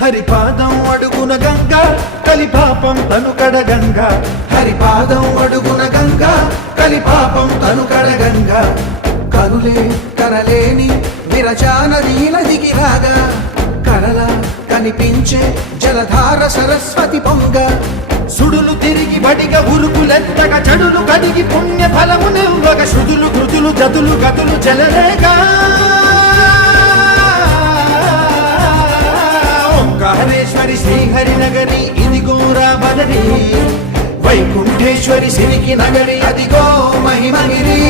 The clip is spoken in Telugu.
హరిపాదం అడుగున గంగా కలిపాపం తను కడగంగా, హరిపాదం అడుగున గంగా కలిపాపం తను కడగంగా. కనులే కనలేని విరచానది నదికి రాగా, కరలా కనిపించే జలధార సరస్వతి పొంగ. సుడులు తిరిగి బడిగా ఉరుకులెత్తగా, చెడులు కడిగి పుణ్య ఫలము నివ్వగా, శృతులు కృతులు జతులు గతులు జలరేగా. ఓంకారేశ్వరి శ్రీహరి నగరి ఇదిగోరా బదరి, వైకుంఠేశ్వరి సిరికి నగరి అదిగో మహిమగిరి.